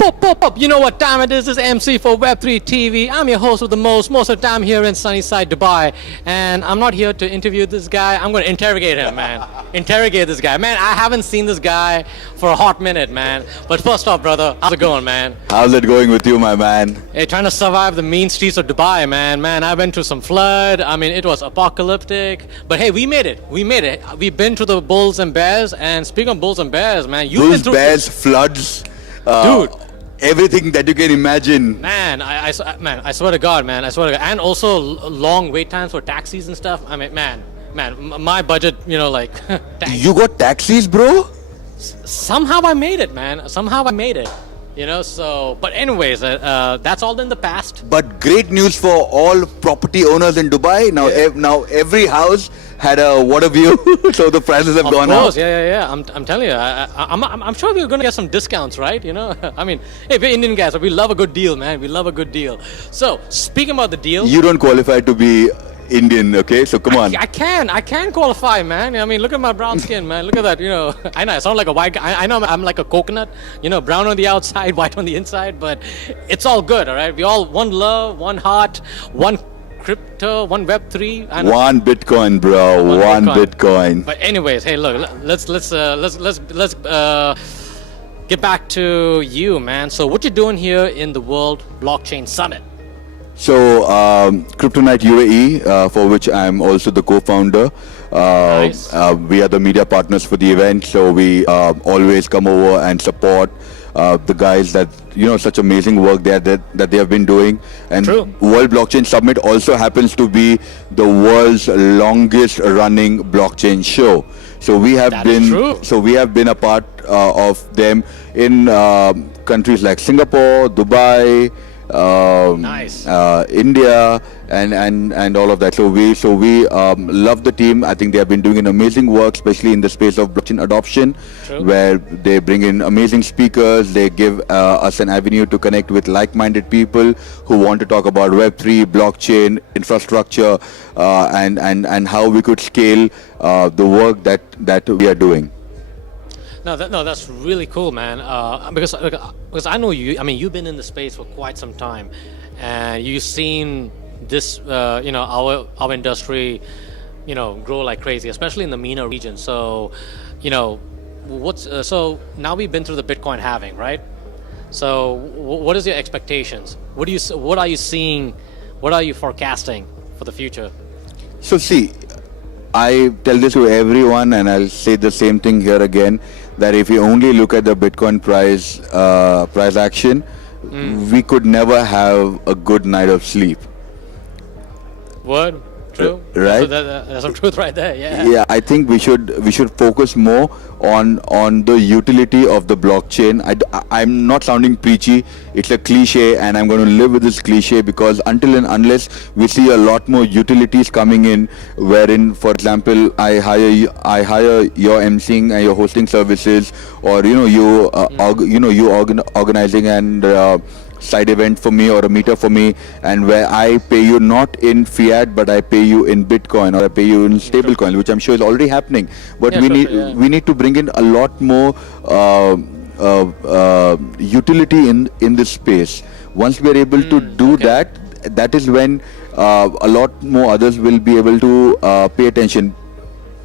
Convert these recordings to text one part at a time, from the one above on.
Pop. You know what time it is? This is MC for Web3 TV. I'm your host with the most of the time here in sunny side Dubai. And I'm not here to interview this guy. I'm going to interrogate him, man. Interrogate this guy. Man, I haven't seen this guy for a hot minute, man. But first off, brother, how's it going, man? How's it going with you, my man? Hey, trying to survive the mean streets of Dubai, man. Man, I went through some flood. I mean, it was apocalyptic. But hey, we made it. We've been through the bulls and bears. And speaking of bulls and bears, man, you've been Those through... bears, floods, Dude. everything that you can imagine. Man, I swear to God, man, I swear to God. And also long wait times for taxis and stuff. I mean, man, my budget, like... You got taxis, bro? Somehow I made it, man. Somehow I made it. So... But anyways, that's all in the past. But great news for all property owners in Dubai. Now, now every house had a water view, so the prices have gone up. Of course, yeah. I'm telling you, I'm sure we're going to get some discounts, right? I mean, hey, we're Indian guys, so we love a good deal, man. We love a good deal. So, speaking about the deal... You don't qualify to be Indian, okay? So, come on. I can qualify, man. I mean, look at my brown skin, man. Look at that, I know I sound like a white guy. I know I'm like a coconut, brown on the outside, white on the inside, but it's all good, all right? We all one love, one heart, one crypto, one Web3. One Bitcoin, bro. One Bitcoin. But anyways, hey, look, let's get back to you, man. So what you doing here in the World Blockchain Summit? So, Kryptonite UAE, for which I'm also the co-founder. Nice. We are the media partners for the event, so we always come over and support the guys that, such amazing work that they have been doing. And True. World Blockchain Summit also happens to be the world's longest running blockchain show. So we have been a part of them in countries like Singapore, Dubai, Nice. India, and all of that. So we love the team. I think they have been doing an amazing work, especially in the space of blockchain adoption. True. Where they bring in amazing speakers. They give us an avenue to connect with like-minded people who want to talk about Web3, blockchain, infrastructure, and how we could scale the work that we are doing. No, that's really cool, man. Because I know you. I mean, you've been in the space for quite some time, and you've seen this, our industry, grow like crazy, especially in the MENA region. So, so now we've been through the Bitcoin halving, right? So, what is your expectations? What are you seeing? What are you forecasting for the future? So see, I tell this to everyone, and I'll say the same thing here again, that if you only look at the Bitcoin price action, we could never have a good night of sleep. What? True. Right? So that's some truth right there. Yeah. Yeah, I think we should focus more on the utility of the blockchain. I'm not sounding preachy. It's a cliche, and I'm going to live with this cliche, because until and unless we see a lot more utilities coming in, wherein, for example, I hire your emceeing and your hosting services, or you organizing and side event for me, or a meetup for me, and where I pay you not in fiat but I pay you in Bitcoin, or I pay you in stablecoin, which I'm sure is already happening. But we need to bring in a lot more utility in this space. Once we are able to do that is when a lot more others will be able to pay attention.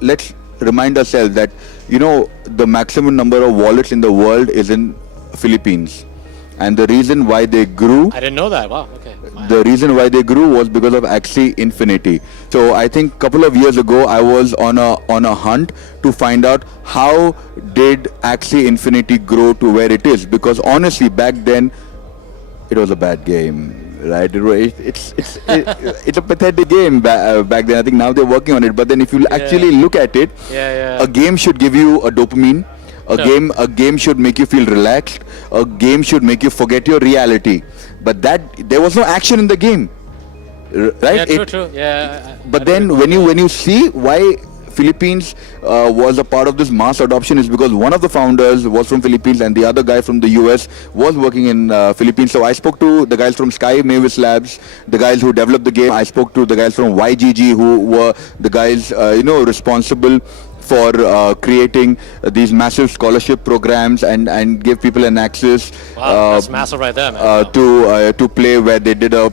Let's remind ourselves that the maximum number of wallets in the world is in Philippines. And the reason why they grew... I didn't know that. Wow, okay. Wow. The reason why they grew was because of Axie Infinity. So I think a couple of years ago, I was on a hunt to find out how did Axie Infinity grow to where it is. Because honestly, back then, it was a bad game, right? It's a pathetic game back then. I think now they're working on it. But then if you actually look at it, a game should give you a dopamine. A game should make you feel relaxed. A game should make you forget your reality. But there was no action in the game, right? Yeah, true. Yeah. But then when you see why Philippines was a part of this mass adoption, is because one of the founders was from Philippines and the other guy from the US was working in Philippines. So I spoke to the guys from Sky Mavis Labs, the guys who developed the game. I spoke to the guys from YGG, who were the guys responsible for creating these massive scholarship programs and give people an access Wow, that's massive right there, man. to play where they did a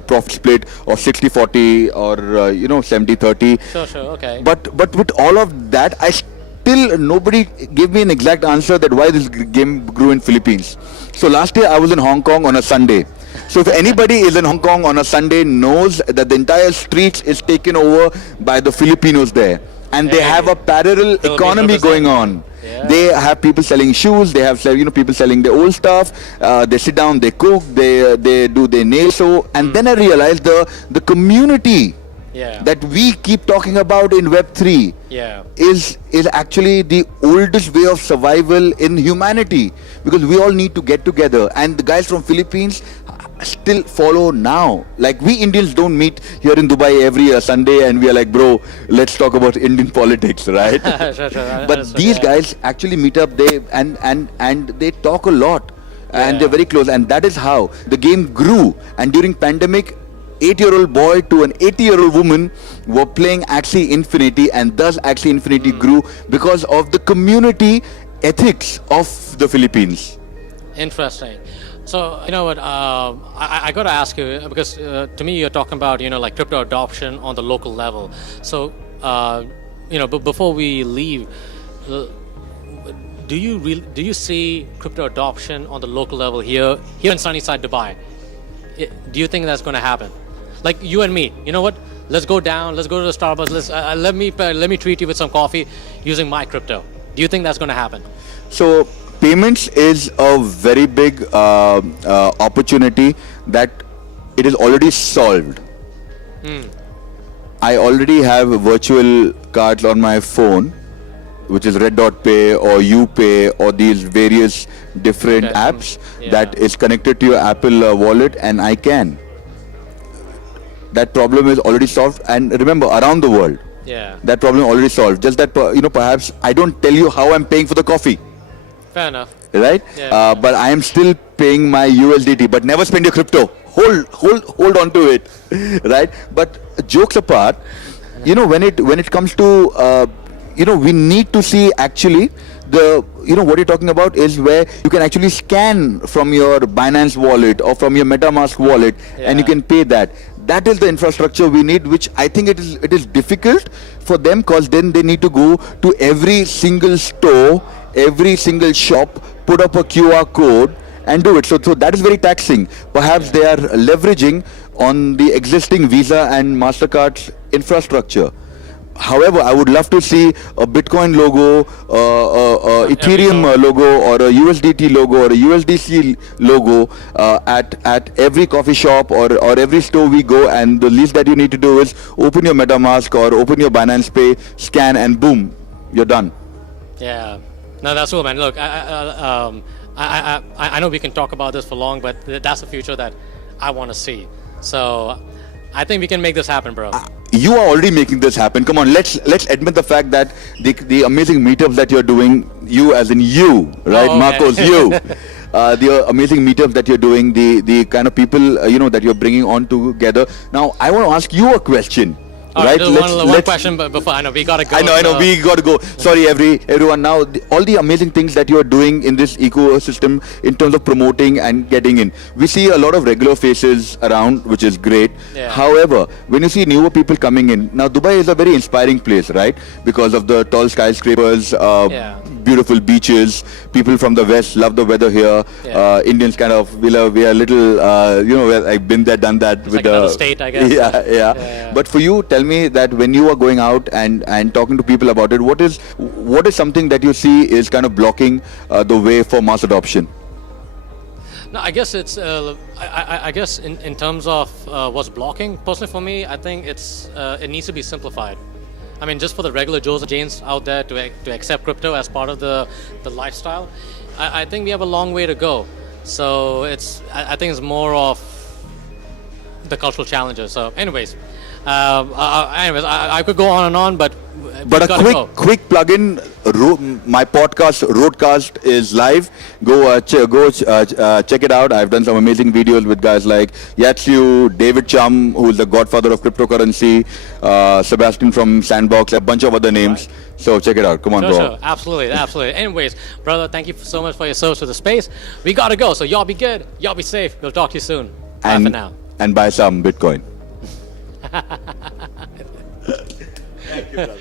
profit split of 60-40 or 70-30. Sure, okay. But with all of that, I still nobody gave me an exact answer that why this game grew in Philippines. So last year I was in Hong Kong on a Sunday. So if anybody is in Hong Kong on a Sunday knows that the entire streets is taken over by the Filipinos there, and they have a parallel economy going on. Yeah. They have people selling shoes. They have people selling their old stuff. They sit down, they cook, they do their nails. So, and then I realized the community that we keep talking about in Web3 is actually the oldest way of survival in humanity, because we all need to get together, and the guys from Philippines still follow now. Like, we Indians don't meet here in Dubai every Sunday and we are like, bro, let's talk about Indian politics, right? Sure. But these guys actually meet up, and they talk a lot, and they're very close, and that is how the game grew. And during pandemic, 8-year-old boy to an 80-year-old woman were playing Axie Infinity, and thus Axie Infinity grew because of the community ethics of the Philippines. Interesting. So, you know what, I got to ask you, because to me you're talking about, like crypto adoption on the local level. So, before we leave, do you see crypto adoption on the local level here in Sunnyside, Dubai? Do you think that's going to happen? Like you and me, you know what? Let's go down. Let's go to the Starbucks. Let me treat you with some coffee using my crypto. Do you think that's going to happen? So payments is a very big opportunity that it is already solved. I already have virtual cards on my phone, which is Red Dot Pay or UPay or these various different apps that is connected to your Apple wallet, and I can. That problem is already solved, and remember, around the world, that problem already solved. Just that, perhaps I don't tell you how I'm paying for the coffee. Fair enough. Right? But I am still paying my USDT, but never spend your crypto. Hold on to it. Right? But jokes apart, when it comes to we need to see actually what you're talking about is where you can actually scan from your Binance wallet or from your MetaMask wallet, and you can pay that. That is the infrastructure we need, which I think it is difficult for them, because then they need to go to every single store, every single shop, put up a QR code and do it. So that is very taxing. Perhaps they are leveraging on the existing Visa and MasterCard's infrastructure. However, I would love to see a Bitcoin logo, Ethereum logo, or a USDT logo, or a USDC logo at every coffee shop or every store we go. And the least that you need to do is open your MetaMask or open your Binance Pay, scan, and boom, you're done. Yeah. No, that's cool, man. Look, I know we can talk about this for long, but that's the future that I want to see. So I think we can make this happen, bro. You are already making this happen. Come on, let's admit the fact that the amazing meetups that you're doing, you as in you, right? Marcos, you. The amazing meetups that you're doing, the kind of people, that you're bringing on together. Now, I want to ask you a question. Right? One question before I know we gotta go. I know we gotta go. Sorry, everyone. Now, all the amazing things that you are doing in this ecosystem in terms of promoting and getting in, we see a lot of regular faces around, which is great. However, when you see newer people coming in, now Dubai is a very inspiring place, right? Because of the tall skyscrapers, beautiful beaches. People from the west love the weather here. Indians kind of we are little, I've been there, done that. It's with like another state, I guess. Yeah. But for you, tell me that when you are going out and talking to people about it, what is something that you see is kind of blocking the way for mass adoption? No, I guess it's. I guess in terms of what's blocking, personally for me, I think it needs to be simplified. I mean, just for the regular Joes and Janes out there to accept crypto as part of the lifestyle, I think we have a long way to go. So I think it's more of the cultural challenges. So, anyways. I could go on and on, but a quick plug-in my podcast Roadcast is live. Go check it out. I've done some amazing videos with guys like Yatsu, David Chum, who's the godfather of cryptocurrency, Sebastian from Sandbox, a bunch of other names. So check it out. Come on, bro. Sure. Absolutely, absolutely. Anyways, brother, thank you so much for your service to the space. We gotta go. So y'all be good. Y'all be safe. We'll talk to you soon. Bye for now. And buy some Bitcoin. Thank you, brother.